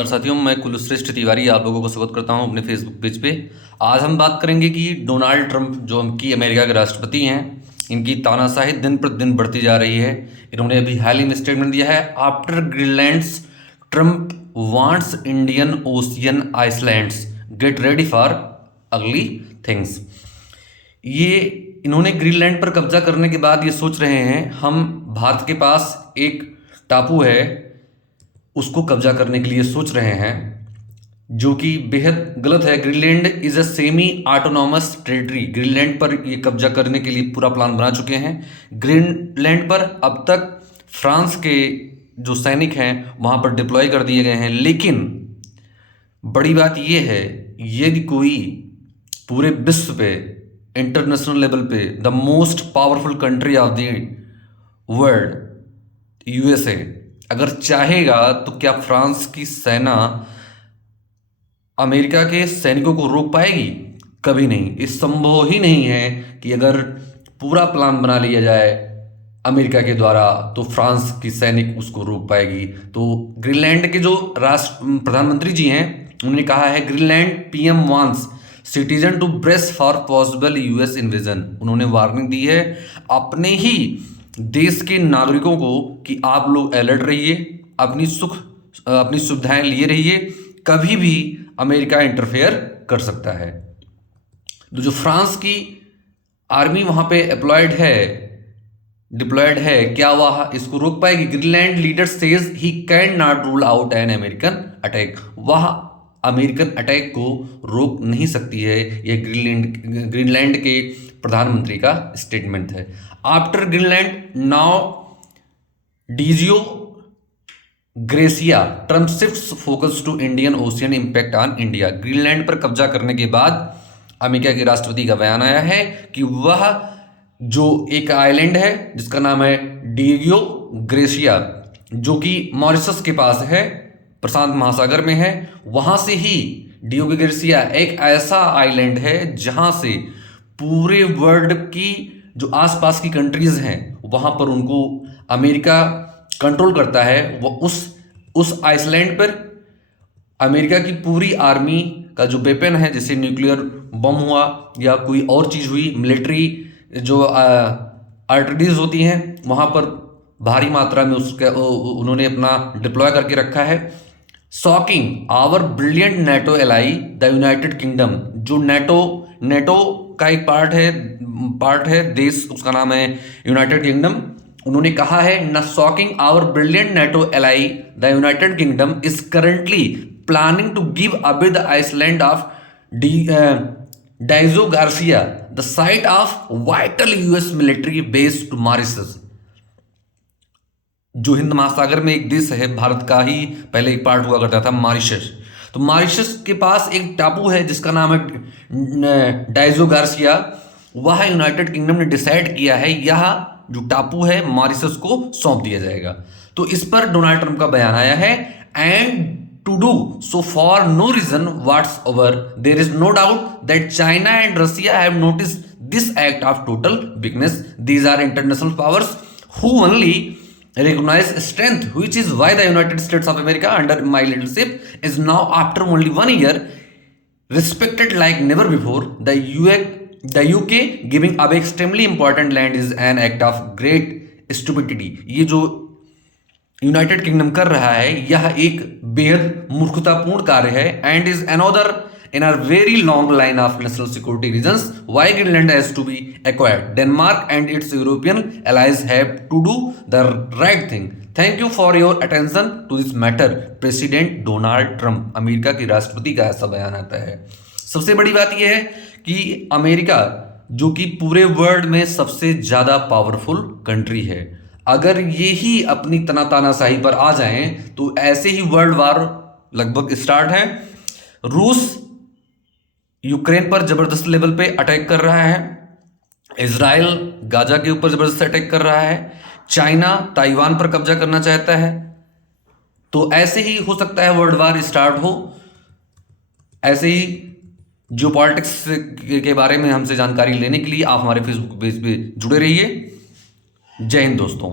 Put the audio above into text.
नमस्कार साथियों, मैं कुलश्रेष्ठ तिवारी आप लोगों को स्वागत करता हूं अपने फेसबुक पेज पे। आज हम बात करेंगे कि डोनाल्ड ट्रंप जो कि अमेरिका के राष्ट्रपति हैं, इनकी तानाशाही दिन प्रतिदिन बढ़ती जा रही है। इन्होंने अभी हाल ही में स्टेटमेंट दिया है, after Greenlands Trump wants Indian ocean islands get ready for अगली थिंग्स। ये इन्होंने ग्रीनलैंड पर कब्जा करने के बाद ये सोच रहे हैं, हम भारत के पास एक टापू है उसको कब्जा करने के लिए सोच रहे हैं, जो कि बेहद गलत है। Greenland is a semi autonomous territory. Greenland पर ये कब्जा करने के लिए पूरा प्लान बना चुके हैं। ग्रीनलैंड पर अब तक फ्रांस के जो सैनिक हैं वहां पर डिप्लॉय कर दिए गए हैं, लेकिन बड़ी बात यह है, यदि कोई पूरे विश्व पे इंटरनेशनल लेवल पे the most powerful country of the world USA अगर चाहेगा तो क्या फ्रांस की सेना अमेरिका के सैनिकों को रोक पाएगी? कभी नहीं। इस संभव ही नहीं है कि अगर पूरा प्लान बना लिया जाए अमेरिका के द्वारा तो फ्रांस की सैनिक उसको रोक पाएगी। तो ग्रीनलैंड के जो राष्ट्र प्रधानमंत्री जी हैं उन्होंने कहा है, Greenland PM wants citizen to brace for possible US invasion. उन्होंने वार्निंग दी है अपने ही देश के नागरिकों को कि आप लोग अलर्ट रहिए, अपनी सुविधाएं लिए रहिए, कभी भी अमेरिका इंटरफेयर कर सकता है। तो जो फ्रांस की आर्मी वहां पे डिप्लॉयड है, क्या वह इसको रोक पाएगी? Greenland leader says he can not rule out an American attack. वह अमेरिकन अटैक को रोक नहीं सकती है। यह ग्रीनलैंड के प्रधानमंत्री का स्टेटमेंट है। After Greenland now Diego Garcia Trump shifts focus to Indian Ocean impact on India. Greenland पर कब्जा करने के बाद अमेरिका के राष्ट्रपति का बयान आया है कि वह जो एक आइलैंड है जिसका नाम है डीजियो ग्रेसिया, जो कि मॉरिशस के पास है, प्रशांत महासागर में है, वहां से ही डियो ग्रेसिया एक ऐसा आइलैंड है जहां से पूरे वर्ल्ड की जो आसपास की कंट्रीज हैं वहां पर उनको अमेरिका कंट्रोल करता है। वो उस आइसलैंड पर अमेरिका की पूरी आर्मी का जो वेपन है, जैसे न्यूक्लियर बम हुआ या कोई और चीज हुई, मिलिट्री जो आर्टरीज होती हैं, वहां पर भारी मात्रा में उन्होंने अपना डिप्लॉय करके रखा है। Shocking our brilliant NATO ally the United Kingdom. जो नेटो का एक पार्ट है देश, उसका नाम है यूनाइटेड किंगडम। उन्होंने कहा है, न shocking our brilliant NATO ally the United Kingdom is currently planning to give away the island of Diego Garcia the site of vital US military base to Mauritius. जो हिंद महासागर में एक देश है, भारत का ही पहले एक पार्ट हुआ करता था, मॉरिशस। तो मॉरिशस के पास एक टापू है जिसका नाम है डाइजो गार्सिया। वह यूनाइटेड किंगडम ने डिसाइड किया है यह जो टापू है मॉरिशस को सौंप दिया जाएगा। तो इस पर डोनाल्ड ट्रंप का बयान आया है, and to do so for no reason whatsoever. There is no doubt that China and Russia have noticed this act of total weakness. These are international powers who only recognize strength, which is why the United States of America under my leadership is now, after only 1 year, respected like never before. The UK giving away extremely important land is an act of great stupidity. ये जो United kingdom कर रहा है यह एक बेहद मूर्खतापूर्ण कार्य है, and is another in our very long line of national security reasons why Greenland has to be acquired. Denmark and its European allies have to do the right thing. Thank you for your attention to this matter, president Donald Trump. America के राष्ट्रपति का ऐसा बयान आता है। सबसे बड़ी बात यह है कि अमेरिका जो कि पूरे वर्ल्ड में सबसे ज्यादा पावरफुल कंट्री है, अगर ये ही अपनी तानाशाही पर आ जाएं तो ऐसे ही वर्ल्ड वार लगभग स्टार्ट है। रूस यूक्रेन पर जबरदस्त लेवल पे अटैक कर रहा है, इजराइल गाजा के ऊपर जबरदस्त अटैक कर रहा है, चाइना ताइवान पर कब्जा करना चाहता है। तो ऐसे ही हो सकता है वर्ल्ड वार स्टार्ट हो। ऐसे ही जियोपॉलिटिक्स के बारे में हमसे जानकारी लेने के लिए आप हमारे फेसबुक पेज पे जुड़े रहिए। जय हिंद दोस्तों।